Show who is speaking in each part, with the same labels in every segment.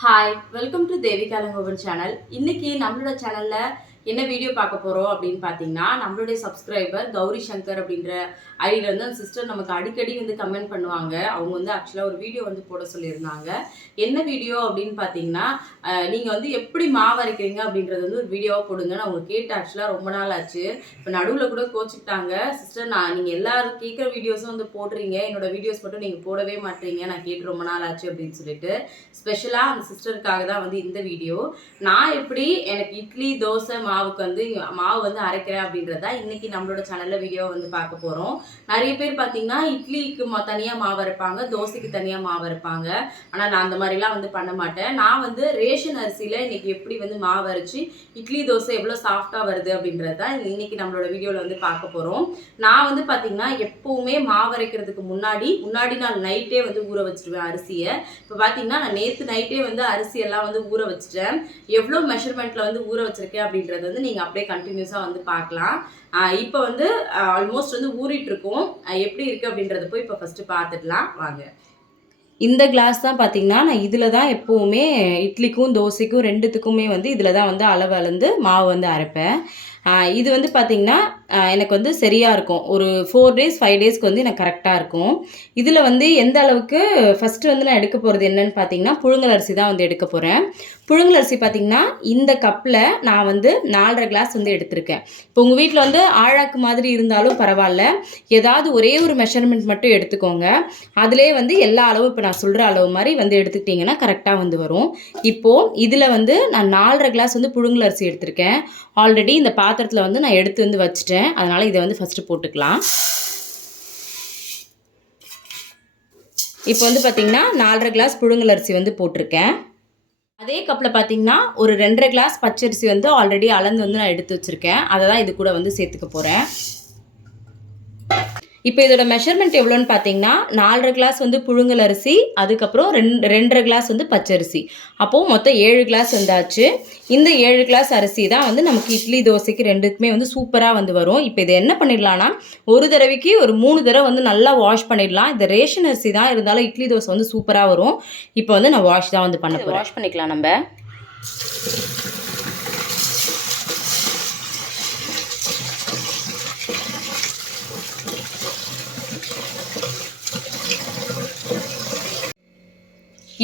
Speaker 1: Hi welcome to Devika Langovan channel இன்னைக்கு நம்மளோட சேனல்ல என்ன வீடியோ பார்க்க போகிறோம் அப்படின்னு பார்த்தீங்கன்னா நம்மளுடைய சப்ஸ்கிரைபர் கௌரி சங்கர் அப்படின்ற ஐடியில இருந்து அந்த சிஸ்டர் நமக்கு அடிக்கடி வந்து கமெண்ட் பண்ணுவாங்க. அவங்க வந்து ஆக்சுவலாக ஒரு வீடியோ வந்து போட சொல்லியிருந்தாங்க. என்ன வீடியோ அப்படின்னு பார்த்தீங்கன்னா நீங்கள் வந்து எப்படி மாவு அரைக்கிறீங்க அப்படின்றது வந்து ஒரு வீடியோவாக போடுங்க. நான் அவங்க கேட்டு ஆக்சுவலாக ரொம்ப நாள் ஆச்சு. இப்போ நடுவில் கூட கோச்சுக்கிட்டாங்க. சிஸ்டர் நான் நீங்கள் எல்லாரும் கேட்குற வீடியோஸும் வந்து போடுறீங்க. என்னோட வீடியோஸ் மட்டும் நீங்கள் போடவே மாட்டீங்க. நான் கேட்டு ரொம்ப நாள் ஆச்சு அப்படின்னு சொல்லிட்டு. ஸ்பெஷலாக அந்த சிஸ்டருக்காக தான் வந்து இந்த வீடியோ நான் எப்படி எனக்கு இட்லி தோசை மாவுக்கு வந்து மாவு வந்து அரைக்கிறேன் அப்படின்றதா இன்னைக்கு நம்மளோட சேனலில் வீடியோ வந்து பார்க்க போகிறோம் நிறைய பேர் பார்த்தீங்கன்னா இட்லிக்கு தனியாக மாவு அரைப்பாங்க தோசைக்கு தனியாக மாவு அரைப்பாங்க. ஆனால் நான் அந்த மாதிரிலாம் வந்து பண்ண மாட்டேன். நான் வந்து ரேஷன் அரிசியில் இன்னைக்கு எப்படி வந்து மாவு அரைச்சி இட்லி தோசை எவ்வளோ சாஃப்டாக வருது அப்படின்றத தான் இன்னைக்கு நம்மளோட வீடியோவில் வந்து பார்க்க போகிறோம் நான் வந்து பார்த்தீங்கன்னா எப்போவுமே மாவு அரைக்கிறதுக்கு முன்னாடி முன்னாடி நான் நைட்டே வந்து ஊற வச்சிருவேன் அரிசியை. இப்போ பார்த்தீங்கன்னா நான் நேற்று நைட்டே வந்து அரிசியெல்லாம் வந்து ஊற வச்சுட்டேன். எவ்வளோ மெஷர்மெண்ட்டில் வந்து ஊற வச்சிருக்கேன் அப்படின்றது வந்து நீங்கள் அப்படியே கண்டினியூஸாக வந்து பார்க்கலாம். இப்போ வந்து ஆல்மோஸ்ட் வந்து ஊறிட்டுருக்கும். எப்படி இருக்குது அப்படின்றத போய் இப்போ ஃபஸ்ட்டு பார்த்துடலாம். வாங்க. இந்த கிளாஸ் தான் பார்த்தீங்கன்னா நான் இதில் தான் எப்போவுமே இட்லிக்கும் தோசைக்கும் ரெண்டுத்துக்குமே வந்து இதில் தான் வந்து அளவு அளந்து மாவு வந்து அரைப்பேன். இது வந்து பார்த்திங்கன்னா எனக்கு வந்து சரியாக இருக்கும். ஒரு ஃபோர் டேஸ் ஃபைவ் டேஸ்க்கு வந்து எனக்கு கரெக்டாக இருக்கும். இதில் வந்து எந்த அளவுக்கு ஃபஸ்ட்டு வந்து நான் எடுக்க போகிறது என்னன்னு பார்த்தீங்கன்னா புழுங்கல் அரிசி தான் வந்து எடுக்க போகிறேன் புழுங்கல் அரிசி பார்த்தீங்கன்னா இந்த கப்பில் நான் வந்து நாலரை கிளாஸ் வந்து எடுத்திருக்கேன். இப்போ உங்கள் வீட்டில் வந்து ஆழாக்கு மாதிரி இருந்தாலும் பரவாயில்ல. ஏதாவது ஒரே ஒரு மெஷர்மெண்ட் மட்டும் எடுத்துக்கோங்க. அதிலே வந்து எல்லா அளவும் இப்போ நான் சொல்கிற அளவு மாதிரி வந்து எடுத்துக்கிட்டிங்கன்னா கரெக்டாக வந்து வரும். இப்போது இதில் வந்து நான் நாலரை கிளாஸ் வந்து புழுங்கல் அரிசி எடுத்திருக்கேன். ஆல்ரெடி இந்த பாத்திரத்தில் வந்து நான் எடுத்து வந்து வச்சுட்டேன். அதனால் இதை வந்து ஃபஸ்ட்டு போட்டுக்கலாம். இப்போ வந்து பார்த்திங்கன்னா நாலரை கிளாஸ் புழுங்கல் அரிசி வந்து போட்டிருக்கேன். அதே கப்பில் பார்த்தீங்கன்னா ஒரு ரெண்டரை கிளாஸ் பச்சரிசி வந்து ஆல்ரெடி அளந்து வந்து நான் எடுத்து வச்சுருக்கேன். அதை தான் இது கூட வந்து சேர்த்துக்க போகிறேன் இப்போ இதோட மெஷர்மெண்ட் எவ்வளோன்னு பார்த்தீங்கன்னா நாலரை கிளாஸ் வந்து புழுங்கல் அரிசி அதுக்கப்புறம் ரெண்டு ரெண்டரை கிளாஸ் வந்து பச்சரிசி. அப்போது மொத்தம் ஏழு கிளாஸ் வந்தாச்சு. இந்த ஏழு கிளாஸ் அரிசி தான் வந்து நமக்கு இட்லி தோசைக்கு ரெண்டுக்குமே வந்து சூப்பராக வந்து வரும். இப்போ இதை என்ன பண்ணிடலாம்னா ஒரு தடவைக்கு ஒரு மூணு தடவை வந்து நல்லா வாஷ் பண்ணிடலாம். இந்த ரேஷன் அரிசி தான் இருந்தாலும் இட்லி தோசை வந்து சூப்பராக வரும். இப்போ வந்து நான் வாஷ் தான் வந்து பண்ண வாஷ் பண்ணிக்கலாம் நம்ம.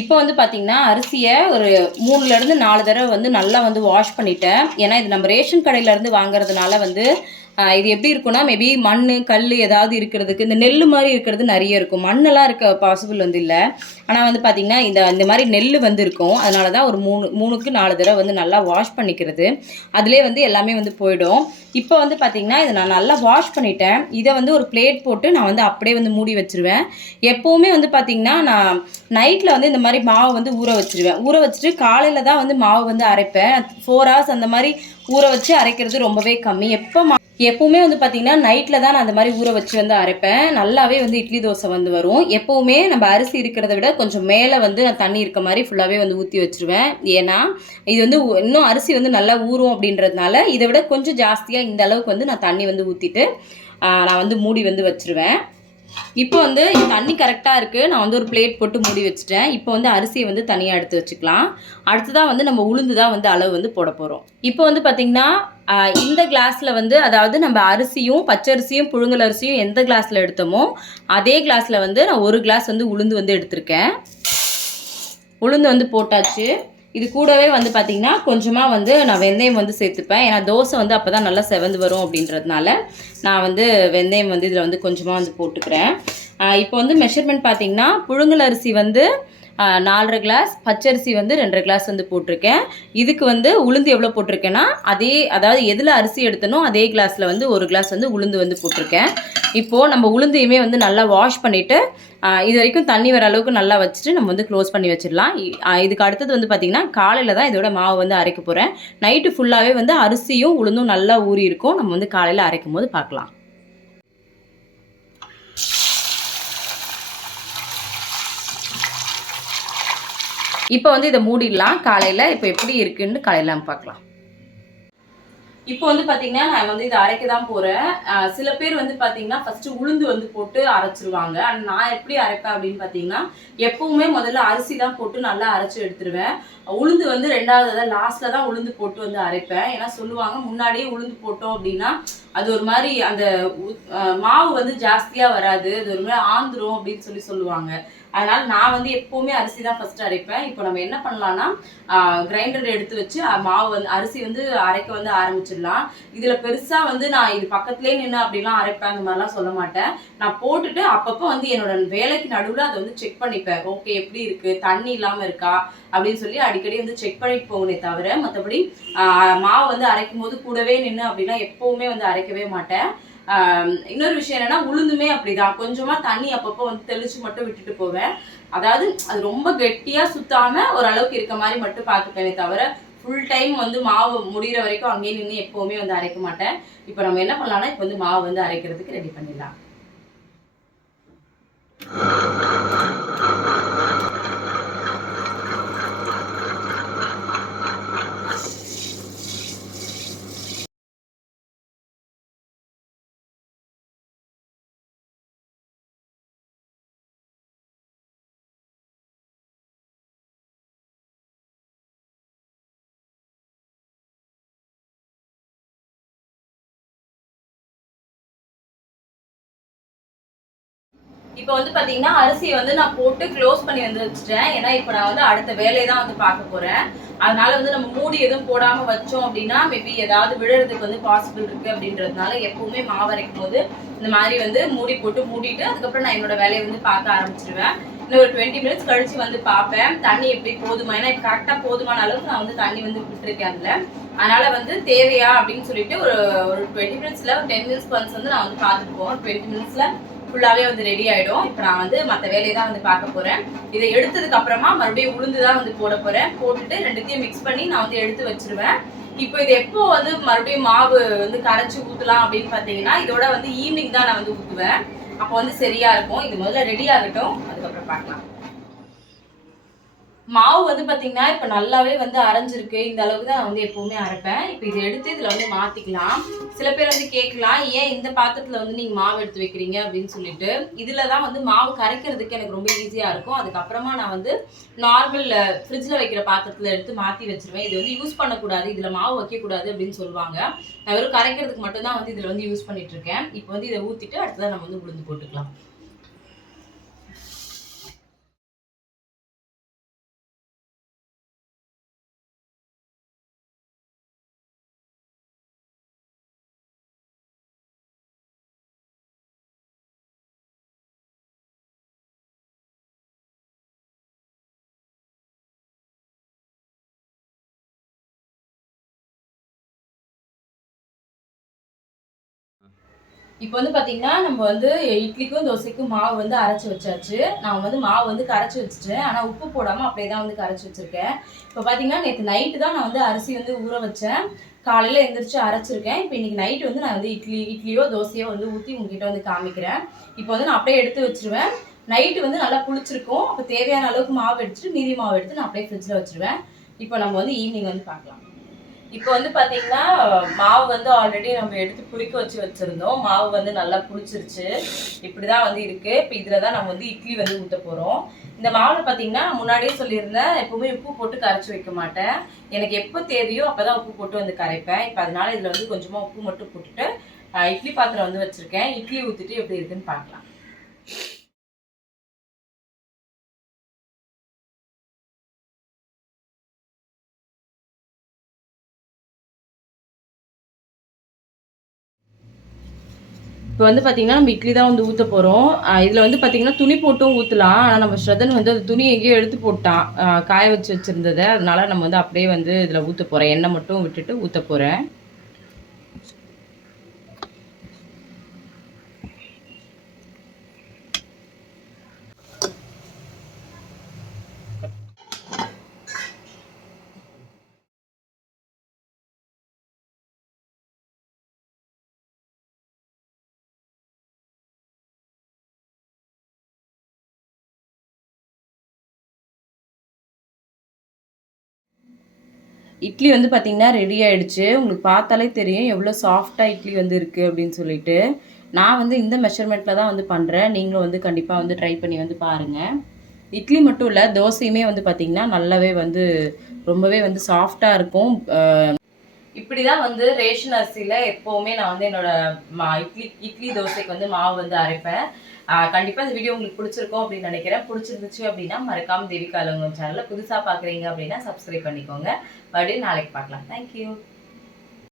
Speaker 1: இப்போ வந்து பார்த்தீங்கன்னா அரிசியை ஒரு மூணுலேருந்து நாலு தடவை வந்து நல்லா வந்து வாஷ் பண்ணிட்டேன். ஏன்னா இது நம்ம ரேஷன் கடையிலேருந்து வாங்குறதுனால வந்து இது எப்படி இருக்கும்னா மேபி மண் கல் ஏதாவது இருக்கிறதுக்கு இந்த நெல் மாதிரி இருக்கிறது நிறைய இருக்கும். மண்ணெல்லாம் இருக்க பாசிபிள் வந்து இல்லை. ஆனால் வந்து பார்த்திங்கன்னா இந்த இந்த மாதிரி நெல் வந்து இருக்கும். அதனால தான் ஒரு மூணு மூணுக்கு நாலு தடவை வந்து நல்லா வாஷ் பண்ணிக்கிறது. அதிலே வந்து எல்லாமே வந்து போயிடும். இப்போ வந்து பார்த்திங்கன்னா இதை நான் நல்லா வாஷ் பண்ணிட்டேன். இதை வந்து ஒரு பிளேட் போட்டு நான் வந்து அப்படியே வந்து மூடி வச்சுருவேன். எப்போவுமே வந்து பார்த்திங்கன்னா நான் நைட்டில் வந்து இந்த மாதிரி மாவு வந்து ஊற வச்சிருவேன். ஊற வச்சுட்டு காலையில் தான் வந்து மாவு வந்து அரைப்பேன். ஃபோர் ஹவர்ஸ் அந்த மாதிரி ஊற வச்சு அரைக்கிறது ரொம்பவே கம்மி. எப்போ மா எப்போவுமே வந்து பார்த்தீங்கன்னா நைட்டில் தான் நான் அந்த மாதிரி ஊற வச்சு வந்து அரைப்பேன். நல்லாவே வந்து இட்லி தோசை வந்து வரும். எப்போவுமே நம்ம அரிசி இருக்கிறத விட கொஞ்சம் மேலே வந்து நான் தண்ணி இருக்க மாதிரி ஃபுல்லாகவே வந்து ஊற்றி வச்சிருவேன். ஏன்னா இது வந்து இன்னும் அரிசி வந்து நல்லா ஊறும் அப்படின்றதுனால இதை விட கொஞ்சம் ஜாஸ்தியாக இந்த அளவுக்கு வந்து நான் தண்ணி வந்து ஊற்றிட்டு நான் வந்து மூடி வந்து வச்சிருவேன். இப்போ வந்து தண்ணி கரெக்டாக இருக்குது நான் வந்து ஒரு பிளேட் போட்டு மூடி வச்சுட்டேன். இப்போ வந்து அரிசியை வந்து தனியாக எடுத்து வச்சுக்கலாம். அடுத்ததாக வந்து நம்ம உளுந்து தான் வந்து அளவு வந்து போட போகிறோம் இப்போ வந்து பார்த்திங்கன்னா இந்த கிளாஸில் வந்து அதாவது நம்ம அரிசியும் பச்சரிசியும் புழுங்கல் அரிசியும் எந்த கிளாஸில் எடுத்தோமோ அதே கிளாஸில் வந்து நான் ஒரு கிளாஸ் வந்து உளுந்து வந்து எடுத்திருக்கேன். உளுந்து வந்து போட்டாச்சு. இது கூடவே வந்து பார்த்திங்கன்னா கொஞ்சமாக வந்து நான் வெந்தயம் வந்து சேர்த்துப்பேன். ஏன்னா தோசை வந்து அப்போ தான் நல்லா செவந்து வரும் அப்படின்றதுனால நான் வந்து வெந்தயம் வந்து இதில் வந்து கொஞ்சமாக வந்து போட்டுக்கிறேன். இப்போ வந்து மெஷர்மெண்ட் பார்த்தீங்கன்னா புழுங்கல் அரிசி வந்து நாலரை கிளாஸ் பச்சரிசி வந்து ரெண்டரை கிளாஸ் வந்து போட்டிருக்கேன். இதுக்கு வந்து உளுந்து எவ்வளோ போட்டிருக்கேன்னா அதே அதாவது எதில் அரிசி எடுத்தனோ அதே கிளாஸில் வந்து ஒரு கிளாஸ் வந்து உளுந்து வந்து போட்டிருக்கேன். இப்போது நம்ம உளுந்தையுமே வந்து நல்லா வாஷ் பண்ணிவிட்டு இது வரைக்கும் தண்ணி வர அளவுக்கு நல்லா வச்சுட்டு நம்ம வந்து க்ளோஸ் பண்ணி வச்சிடலாம். இதுக்கு அடுத்தது வந்து பார்த்திங்கன்னா காலையில் தான் இதோட மாவு வந்து அரைக்க போகிறேன் நைட்டு ஃபுல்லாகவே வந்து அரிசியும் உளுந்தும் நல்லா ஊறி இருக்கும். நம்ம வந்து காலையில் அரைக்கும் போது பார்க்கலாம் இப்போ வந்து இதை மூடிடலாம். காலையில் இப்போ எப்படி இருக்குன்னு காலையில் பார்க்கலாம். இப்போ வந்து பாத்தீங்கன்னா நான் வந்து இதை அரைக்க தான் போறேன் சில பேர் வந்து பாத்தீங்கன்னா ஃபர்ஸ்ட் உளுந்து வந்து போட்டு அரைச்சிருவாங்க. ஆனா நான் எப்படி அரைப்பேன் அப்படின்னு பாத்தீங்கன்னா எப்பவுமே முதல்ல அரிசி தான் போட்டு நல்லா அரைச்சு எடுத்துருவேன். உளுந்து வந்து ரெண்டாவது அதாவது லாஸ்ட்ல தான் உளுந்து போட்டு வந்து அரைப்பேன். ஏன்னா சொல்லுவாங்க முன்னாடியே உளுந்து போட்டோம் அப்படின்னா அது ஒரு மாதிரி அந்த மாவு வந்து ஜாஸ்தியா வராது அது ஒரு மாதிரி ஆந்துரும் அப்படின்னு சொல்லி சொல்லுவாங்க. அதனால நான் வந்து எப்பவுமே அரிசி தான் ஃபர்ஸ்ட் அரைப்பேன். இப்போ நம்ம என்ன பண்ணலாம்னா கிரைண்டர் எடுத்து வச்சு மாவு வந்து அரிசி வந்து அரைக்க வந்து ஆரம்பிச்சிடலாம். இதுல பெருசா வந்து நான் இது பக்கத்துலேயே நின்று அப்படிலாம் அரைப்பேன் அந்த மாதிரிலாம் சொல்ல மாட்டேன். நான் போட்டுட்டு அப்பப்போ வந்து என்னோட வேலைக்கு நடுவில் அதை வந்து செக் பண்ணிப்பேன். ஓகே எப்படி இருக்கு? தண்ணி இல்லாமல் இருக்கா? அப்படின்னு சொல்லி அடிக்கடி வந்து செக் பண்ணிட்டு போகணே தவிர மற்றபடி மாவு வந்து அரைக்கும் போது கூடவே நின்று அப்படின்னா எப்பவுமே வந்து அரைக்கவே மாட்டேன். இன்னொரு விஷயம் என்னன்னா உளுந்துமே அப்படிதான். கொஞ்சமா தண்ணி அப்பப்போ வந்து தெளிச்சு மட்டும் விட்டுட்டு போவேன். அதாவது அது ரொம்ப கெட்டியா சுத்தாம ஓரளவுக்கு இருக்க மாதிரி மட்டும் பார்த்துப்பேனே தவிர ஃபுல் டைம் வந்து மாவு முடிகிற வரைக்கும் அங்கேயே நின்று எப்பவுமே வந்து அரைக்க மாட்டேன். இப்போ நம்ம என்ன பண்ணலாம்னா இப்போ வந்து மாவு வந்து அரைக்கிறதுக்கு ரெடி பண்ணிடலாம். Thank you. இப்போ வந்து பாத்தீங்கன்னா அரிசியை வந்து நான் போட்டு க்ளோஸ் பண்ணி வந்து வச்சுட்டேன். ஏன்னா இப்போ நான் வந்து அடுத்த வேலையை தான் வந்து பார்க்க போறேன். அதனால வந்து நம்ம மூடி எதுவும் போடாம வச்சோம் அப்படின்னா மேபி ஏதாவது விழுறதுக்கு வந்து பாசிபிள் இருக்கு அப்படின்றதுனால எப்பவுமே மாவு அரைக்கும் போது இந்த மாதிரி வந்து மூடி போட்டு மூடிட்டு அதுக்கப்புறம் நான் என்னோட வேலையை வந்து பார்க்க ஆரம்பிச்சிருவேன். இன்னும் ஒரு டுவெண்ட்டி மினிட்ஸ் கழிச்சு வந்து பார்ப்பேன். தண்ணி எப்படி போதுமா? ஏன்னா இப்போ கரெக்டாக போதுமான அளவுக்கு நான் வந்து தண்ணி வந்து விட்டுருக்கேன் அதில். அதனால வந்து தேவையா அப்படின்னு சொல்லிட்டு ஒரு ஒரு டுவெண்ட்டி மினிட்ஸ்ல ஒரு டென் மினிட்ஸ் ஒன்ஸ் வந்து நான் வந்து பார்த்துட்டு போவேன். டுவெண்ட்டி மினிட்ஸ்ல ஃபுல்லாகவே வந்து ரெடி ஆகிடும் இப்போ நான் வந்து மற்ற வேலையை தான் வந்து பார்க்க போகிறேன் இதை எடுத்ததுக்கு அப்புறமா மறுபடியும் உளுந்து தான் வந்து போட போகிறேன் போட்டுட்டு ரெண்டுத்தையும் மிக்ஸ் பண்ணி நான் வந்து எடுத்து வச்சிருவேன். இப்போ இது எப்போ வந்து மறுபடியும் மாவு வந்து கரைச்சி ஊற்றலாம் அப்படின்னு பார்த்தீங்கன்னா இதோட வந்து ஈவினிங் தான் நான் வந்து ஊற்றுவேன் அப்போ வந்து சரியா இருக்கும். இது முதல்ல ரெடி ஆகட்டும். அதுக்கப்புறம் பார்க்கலாம். மாவு வந்து பார்த்தீங்கன்னா இப்போ நல்லாவே வந்து அரைஞ்சிருக்கு. இந்த அளவுக்கு தான் நான் வந்து எப்போவுமே அரைப்பேன். இப்போ இதை எடுத்து இதில் வந்து மாற்றிக்கலாம் சில பேர் வந்து கேட்கலாம் ஏன் இந்த பாத்திரத்தில் வந்து நீங்கள் மாவு எடுத்து வைக்கிறீங்க? அப்படின்னு சொல்லிட்டு. இதில் தான் வந்து மாவு கரைக்கிறதுக்கு எனக்கு ரொம்ப ஈஸியாக இருக்கும். அதுக்கப்புறமா நான் வந்து நார்மல் ஃப்ரிட்ஜில் வைக்கிற பாத்திரத்தில் எடுத்து மாற்றி வச்சிருவேன். இது வந்து யூஸ் பண்ணக்கூடாது. இதில் மாவு வைக்கக்கூடாது அப்படின்னு சொல்லுவாங்க. நான் வெறும் கரைக்கிறதுக்கு மட்டும்தான் வந்து இதில் வந்து யூஸ் பண்ணிட்டு இருக்கேன். இப்போ வந்து இதை ஊற்றிட்டு அடுத்ததான் நம்ம வந்து உளுந்து போட்டுக்கலாம். இப்போ வந்து பார்த்தீங்கன்னா நம்ம வந்து இட்லிக்கும் தோசைக்கும் மாவு வந்து அரைச்சி வச்சாச்சு. நான் வந்து மாவு வந்து கரைச்சி வச்சுட்டேன். ஆனால் உப்பு போடாமல் அப்படியே தான் வந்து கரைச்சி வச்சுருக்கேன். இப்போ பார்த்தீங்கன்னா நேற்று நைட்டு தான் நான் வந்து அரிசி வந்து ஊற வச்சேன். காலையில் எழுந்திரிச்சு அரைச்சிருக்கேன். இப்போ இன்றைக்கி நைட் வந்து நான் வந்து இட்லி இட்லியோ தோசையோ வந்து ஊற்றி உங்ககிட்ட வந்து காமிக்கிறேன். இப்போ வந்து நான் அப்படியே எடுத்து வச்சிருவேன். நைட்டு வந்து நல்லா புளிச்சிருக்கும். அப்போ தேவையான அளவுக்கு மாவு எடுத்துட்டு மீதி மாவு எடுத்து நான் அப்படியே ஃப்ரிட்ஜில் வச்சுருவேன். இப்போ நம்ம வந்து ஈவினிங் வந்து பார்க்கலாம். இப்போ வந்து பாத்தீங்கன்னா மாவு வந்து ஆல்ரெடி நம்ம எடுத்து புளிக்க வச்சு வச்சிருந்தோம். மாவு வந்து நல்லா புளிச்சிருச்சு. இப்படிதான் வந்து இருக்கு. இப்போ இதில் தான் நம்ம வந்து இட்லி வந்து ஊத்த போறோம். இந்த மாவுல பாத்தீங்கன்னா முன்னாடியே சொல்லியிருந்தேன் எப்பவுமே உப்பு போட்டு கரைச்சி வைக்க மாட்டேன். எனக்கு எப்போ தேவையோ அப்பதான் உப்பு போட்டு வந்து கரைப்பேன். இப்போ அதனால இதுல வந்து கொஞ்சமா உப்பு மட்டும் போட்டுட்டு இட்லி பாத்திரம் வந்து வச்சிருக்கேன். இட்லி ஊற்றிட்டு எப்படி இருக்குன்னு பார்க்கலாம் இப்போ வந்து பார்த்தீங்கன்னா நம்ம இட்லி தான் வந்து ஊற்ற போகிறோம் இதில் வந்து பார்த்தீங்கன்னா துணி போட்டும் ஊற்றலாம் ஆனால் நம்ம ஸ்ரதன் வந்து அந்த துணி எங்கேயோ எடுத்து போட்டான். காய வச்சு வச்சுருந்ததை. அதனால நம்ம வந்து அப்படியே வந்து இதில் ஊற்ற போகிறேன் எண்ணெய் மட்டும் விட்டுட்டு ஊற்ற போகிறேன் இட்லி வந்து பார்த்திங்கன்னா ரெடி ஆயிடுச்சு. உங்களுக்கு பார்த்தாலே தெரியும் எவ்வளோ சாஃப்டாக இட்லி வந்து இருக்குது அப்படின்னு சொல்லிட்டு. நான் வந்து இந்த மெஷர்மெண்ட்டில் தான் வந்து பண்ணுறேன் நீங்களும் வந்து கண்டிப்பாக வந்து ட்ரை பண்ணி வந்து பாருங்கள் இட்லி மட்டும் இல்லை தோசையுமே வந்து பார்த்திங்கன்னா நல்லாவே வந்து ரொம்பவே வந்து சாஃப்டாக இருக்கும். இப்படி தான் வந்து ரேஷன் அரிசியில் எப்போவுமே நான் வந்து என்னோட மா இட்லி இட்லி தோசைக்கு வந்து மாவு வந்து அரைப்பேன். கண்டிப்பாக இந்த வீடியோ உங்களுக்கு பிடிச்சிருக்கும் அப்படின்னு நினைக்கிறேன். பிடிச்சிருந்துச்சு அப்படின்னா மறக்காம தேவிகா அலங்கம் சேனலில் புதுசாக பார்க்குறீங்க அப்படின்னா சப்ஸ்கிரைப் பண்ணிக்கோங்க. மறுபடியும் நாளைக்கு பார்க்கலாம். தேங்க்யூ